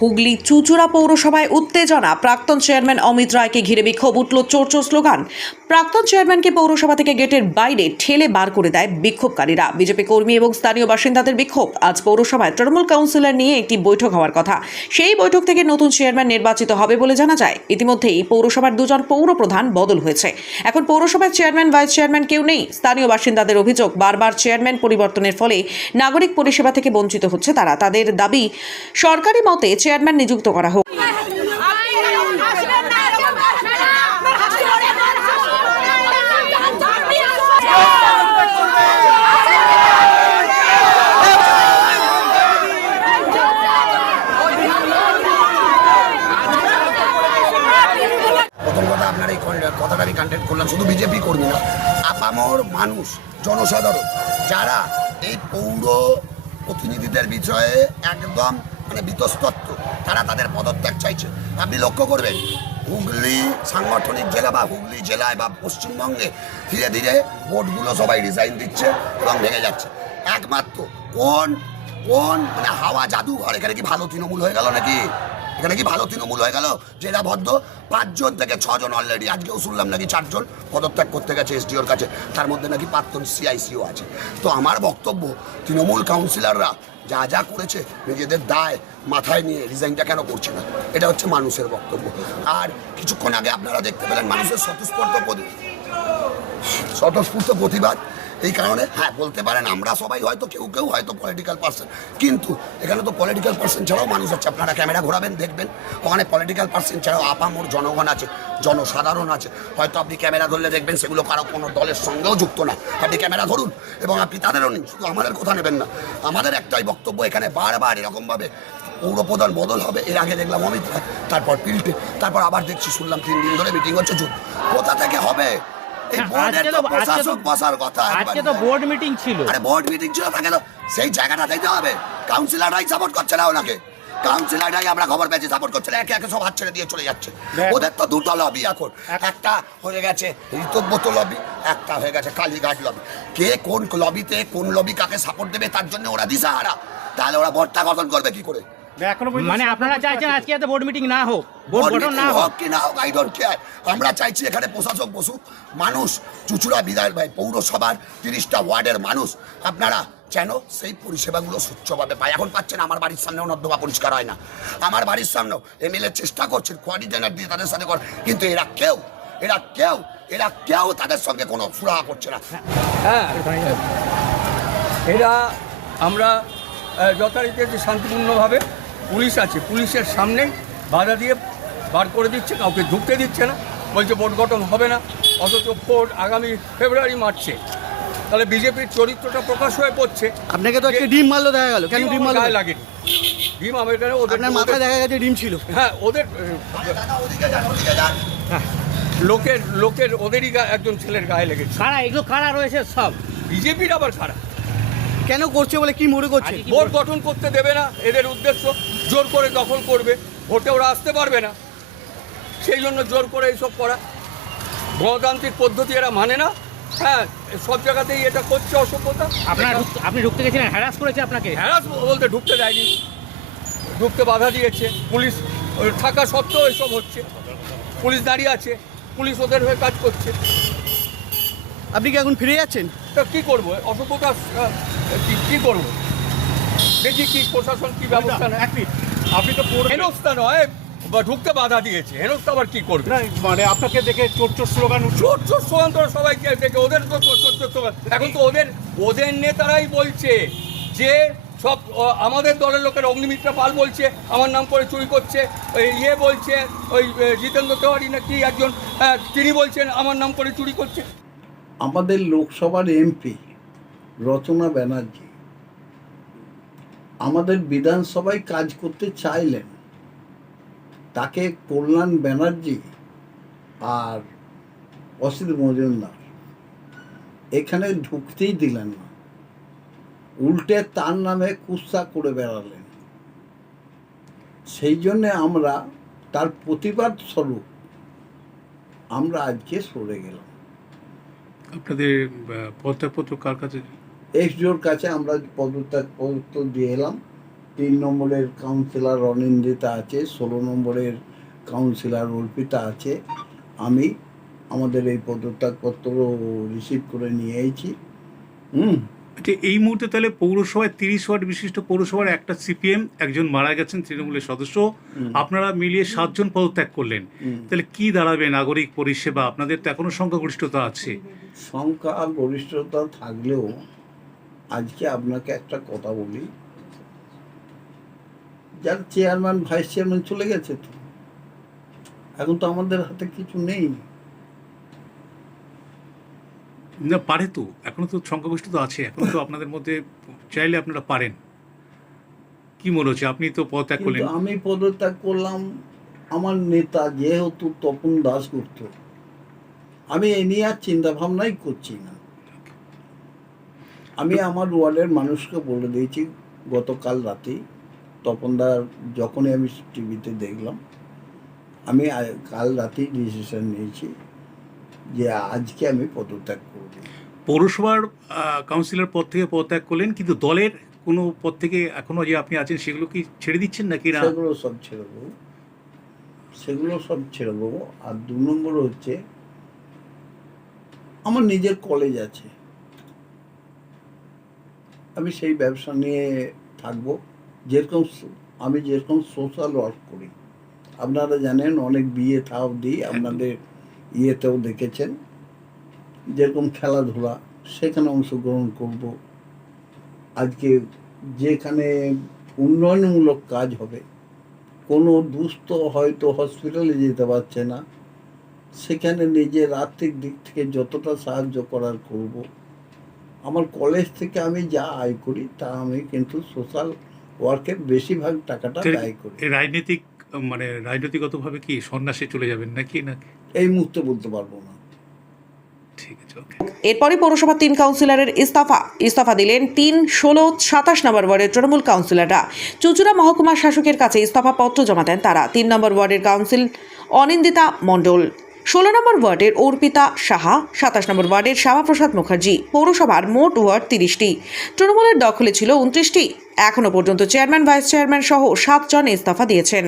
হুগলি চুঁচুড়া পৌরসভায় উত্তেজনা, প্রাক্তন চেয়ারম্যান অমিত রায়কে ঘিরে বিক্ষোভ, উঠল চোর চোর স্লোগান। প্রাক্তন চেয়ারম্যানকে পৌরসভা থেকে গেটের বাইরে ঠেলে বার করে দেয় বিক্ষোভকারীরা। বিজেপি কর্মী এবং স্থানীয় বাসিন্দাদের বিক্ষোভ। আজ পৌরসভায় তৃণমূল কাউন্সিলর নিয়ে একটি বৈঠক হওয়ার কথা। সেই বৈঠক থেকে নতুন চেয়ারম্যান নির্বাচিত হবে বলে জানা যায়। ইতিমধ্যেই পৌরসভার দুজন পৌরপ্রধান বদল হয়েছে। এখন পৌরসভার চেয়ারম্যান, ভাইস চেয়ারম্যান কেউ নেই। স্থানীয় বাসিন্দাদের অভিযোগ, বারবার চেয়ারম্যান পরিবর্তনের ফলে নাগরিক পরিষেবা থেকে বঞ্চিত হচ্ছে তারা। তাদের দাবি, সরকারি মতে চেয়ারম্যান নিযুক্ত করা হোক। প্রথম কথা, আপনার এই কথাটা আমি কন্টেন্ট করলাম শুধু বিজেপি কর্মী না, আপামর মানুষ, জনসাধারণ যারা এই পৌর প্রতিনিধিদের বিষয়ে একদম বিতস্তত্ব, তারা তাদের পদত্যাগ চাইছে। আপনি লক্ষ্য করবেন হুগলি সাংগঠনিক জেলা বা হুগলি জেলায় বা পশ্চিমবঙ্গে ধীরে ধীরে বোর্ডগুলো সবাই রিজাইন দিচ্ছে এবং ভেঙে যাচ্ছে। একমাত্র কোন হাওয়া জাদুঘর, এখানে কি ভালো তৃণমূল হয়ে গেল নাকি? এখানে কি ভালো তৃণমূল হয়ে গেল? যেটা ভদ্র 5 জন থেকে 6 জন অলরেডি, আজকেও শুনলাম নাকি 4 জন পদত্যাগ করতে গেছে এসডিওর কাছে, তার মধ্যে নাকি প্রাক্তন সিআইসিও আছে। তো আমার বক্তব্য, তৃণমূল কাউন্সিলররা যা যা করেছে নিজেদের দায় মাথায় নিয়ে রিজাইনটা কেন করছে না? এটা হচ্ছে মানুষের বক্তব্য। আর কিছুক্ষণ আগে আপনারা দেখতে পেলেন মানুষের স্বতঃস্ফূর্ত প্রতিবাদ। এই কারণে হ্যাঁ বলতে পারেন আমরা সবাই হয়তো কেউ হয়তো পলিটিক্যাল পার্সন, কিন্তু এখানে তো পলিটিক্যাল পার্সন ছাড়াও মানুষ আছে। আপনারা ক্যামেরা ঘোরাবেন, দেখবেন ওখানে পলিটিক্যাল পার্সন ছাড়াও আপামর জনগণ আছে, জনসাধারণ আছে। হয়তো আপনি ক্যামেরা ধরলে দেখবেন সেগুলো কারো কোনো দলের সঙ্গেও যুক্ত না। আপনি ক্যামেরা ধরুন এবং আপনি তাদেরও নিন, শুধু আমাদের কথা নেবেন না। আমাদের একটাই বক্তব্য, এখানে বারবার এরকমভাবে পৌরপ্রধান বদল হবে। এর আগে দেখলাম অমিত রায়, তারপর পিল্টে, তারপর আবার দেখছি শুনলাম 3 দিন ধরে মিটিং হচ্ছে। কোথা থেকে হবে? বোর্ড মিটিং ছিল, তাকে তো সেই জায়গাটা দিতে হবে। কাউন্সিলররাই সাপোর্ট করছে না ওনাকে, কাউন্সিলররাই আমরা খবর পেয়েছি সাপোর্ট করছে না, একে একে সব হাত ছেড়ে দিয়ে চলে যাচ্ছে। ওদের তো দুটো লবি এখন, একটা হয়ে গেছে ঋতব্রত লবি, একটা হয়ে গেছে কালীঘাট লবি। কে কোন লবিতে কোন লবি কাকে সাপোর্ট দেবে তার জন্য ওরা দিশাহারা। তাহলে ওরা ভোটটা গঠন করবে কি করে? মানে আপনারা চাইছেন আজকে এত বোর্ড মিটিং না হোক, বোর্ড গঠন না হোক কি না হোক, আই ডোন্ট কেয়ার। আমরা চাইছি এখানে প্রশাসক বসুক, মানুষ চুঁচুড়া বিধায়ক ভাই পৌরসভার 30টা ওয়ার্ডের মানুষ আপনারা যেন সেই পরিষেবাগুলো স্বচ্ছভাবে পায়। এখন পাচ্ছেন, আমার বাড়ির সামনেও নর্দমা পরিষ্কার হয় না, আমার বাড়ির সামনেও এমএলএ চেষ্টা করছেন কোয়ার্ডিনেটর দিয়ে তাদের সাথে কিন্তু এরা কেউ তাদের সঙ্গে কোনো সুরাহা করছে না। হ্যাঁ, এরা আমরা যথারীতি শান্তিপূর্ণভাবে, পুলিশ আছে, পুলিশের সামনে বাধা দিয়ে বার করে দিচ্ছে, কাউকে ঢুকতে দিচ্ছে না, বলছে ভোট গঠন হবে না। অথচ ভোট আগামী ফেব্রুয়ারি মার্চে। তাহলে বিজেপির চরিত্রটা প্রকাশ হয়ে পড়ছে। আপনাকে তো আজকে ডিম মারলো, দেখা গেল। কেন ডিম মারলো? গায়ে লাগেনি ডিম, আমার এখানে ওদের মাথায় দেখা গেছে ডিম ছিল। হ্যাঁ, ওদের লোকের ওদেরই একজন ছেলের গায়ে লেগেছে। কারা এগুলো, কারা রয়েছে সব? বিজেপির আবার কারা কেন করছে বলে কি মনে করছে? ভোট গঠন করতে দেবে না, এদের উদ্দেশ্য জোর করে দখল করবে, ভোটে ওরা আসতে পারবে না, সেই জন্য জোর করে এইসব করা। গণতান্ত্রিক পদ্ধতি এরা মানে না। হ্যাঁ, সব জায়গাতেই এটা করছে অসভ্যতা। আপনি ঢুকতে গেছিলেন, হ্যারাস করেছে আপনাকে? হ্যারাস বলতে ঢুকতে দেয়নি, ঢুকতে বাধা দিয়েছে পুলিশ, থাকা সত্ত্বেও এসব হচ্ছে। পুলিশ দাঁড়িয়ে আছে, পুলিশ ওদের হয়ে কাজ করছে। আপনি কি এখন ফিরে যাচ্ছেন? তা কী করবো, অসভ্যতা কী করবো? দেখি কি প্রশাসন কি ব্যবস্থা নেয়। আপনি তো হেনস্থা নয়, ঢুকতে বাধা দিয়েছে, হেনস্থা আবার কি করবে? মানে আপনাকে দেখে চোর চোর স্লোগান, চোর স্লোগান তো সবাইকে দেখে, ওদের তো চোর স্লোগান। এখন তো ওদের নেতারাই বলছে যে সব আমাদের দলের লোকের, অগ্নিমিত্রা পাল বলছে আমার নাম করে চুরি করছে, ইয়ে বলছে ওই জিতেন্দ্র তেওয়ারি নাকি একজন, তিনি বলছেন আমার নাম করে চুরি করছে। আমাদের লোকসভার এমপি রচনা ব্যানার্জি আমাদের বিধানসভায় কাজ করতে চাইলেন, তাকে কল্যাণ ব্যানার্জি আর অসিত মজুমদার এখানে ঢুকতেই দিলেন না, উল্টে তার নামে কুৎসা করে বেড়ালেন। সেই জন্যে আমরা তার প্রতিবাদ স্বরূপ আমরা আজকে সরে গেলাম। আপনাদের পদত্যাগপত্র কার কাছে? এসডিওর কাছে আমরা পদত্যাগপত্র দিয়ে এলাম। 3 নম্বরের কাউন্সিলর অনিন্দিতা আছে, 16 নম্বরের কাউন্সিলর অর্পিতা আছে, আমি আমাদের এই পদত্যাগপত্র রিসিভ করে নিয়ে এসেছি। আচ্ছা, এই মুহূর্তে তাহলে পৌরসভায় 30 ওয়ার্ড বিশিষ্ট পৌরসভার একটা সিপিএম, একজন মারা গেছেন তৃণমূলের সদস্য, আপনারা মিলিয়ে 7 জন পদত্যাগ করলেন। তাহলে কি দাঁড়াবে নাগরিক পরিষেবা? আপনাদের তো এখনো সংখ্যাগরিষ্ঠতা আছে। সংখ্যা গরিষ্ঠতা থাকলেও আজকে আপনাকে একটা কথা বলি, যার চেয়ারম্যান ভাইস চেয়ারম্যান চলে গেছে, তো এখন তো আমাদের হাতে কিছু নেই। না পারে তো, এখনো তো সংখ্যাগরিষ্ঠতা আছে, এখনো তো আপনাদের মধ্যে চাইলে আপনারা পারেন। কি মনে হচ্ছে? আপনি তো পদত্যাগ করলেন। কিন্তু আমি পদত্যাগ করলাম, আমার নেতা যেহেতু তপন দাশগুপ্ত, আমি এ নিয়ে আর চিন্তা ভাবনাই করছি না। আমি আমার ওয়ার্ডের মানুষকে বলে দিয়েছি গতকাল রাতেই, তপনদার যখনই আমি টিভিতে দেখলাম, আমি কাল রাতেই ডিসিশন নিয়েছি যে আজকে আমি পদত্যাগ করব। পৌরসভার কাউন্সিলর পদ থেকে পদত্যাগ করলেন, কিন্তু দলের কোনো পদ থেকে এখনো যে আপনি আছেন সেগুলো কি ছেড়ে দিচ্ছেন নাকি না? সেগুলো সব ছেড়ে দেবো। আর 2 নম্বর হচ্ছে আমার নিজের কলেজ আছে, আমি সেই ব্যবসা নিয়ে থাকবো। আমি যেরকম সোশ্যাল ওয়ার্ক করি, আপনারা জানেন, অনেক বিয়ে থাও দিই, আপনাদের ইয়েতেও দেখেছেন, যেরকম খেলাধুলা সেখানে অংশগ্রহণ করব। আজকে যেখানে উন্নয়নমূলক কাজ হবে, কোনো দুস্থ হয়তো হসপিটালে যেতে পারছে না, সেখানে নিজের আর্থিক দিক থেকে যতটা সাহায্য করার করব। আমার কলেজ থেকে আমি যা আয় করি তা আমি কিন্তু সোশ্যাল ওয়ার্কের বেশিরভাগ টাকাটা ব্যয় করি। রাজনৈতিকগতভাবে কি সন্ন্যাসে চলে যাবেন নাকি? এই মুহূর্তে বলতে পারবো না। ঠিক আছে, ওকে। এরপরই পৌরসভার 3 কাউন্সিলরের ইস্তফা দিলেন 3, 16, 27 নম্বর ওয়ার্ডের তৃণমূল কাউন্সিলররা। চুঁচুড়া মহকুমা শাসকের কাছে ইস্তফা পত্র জমা দেন তারা। 3 নম্বর ওয়ার্ডের কাউন্সিল অনিন্দিতা মণ্ডল, 16 নম্বর ওয়ার্ডের অর্পিতা সাহা, 27 নম্বর ওয়ার্ডের শ্যামাপ্রসাদ মুখার্জি। পৌরসভার মোট ওয়ার্ড 30টি, তৃণমূলের দখলে ছিল 29টি। এখনো পর্যন্ত চেয়ারম্যান, ভাইস চেয়ারম্যান সহ 7 জন ইস্তফা দিয়েছেন।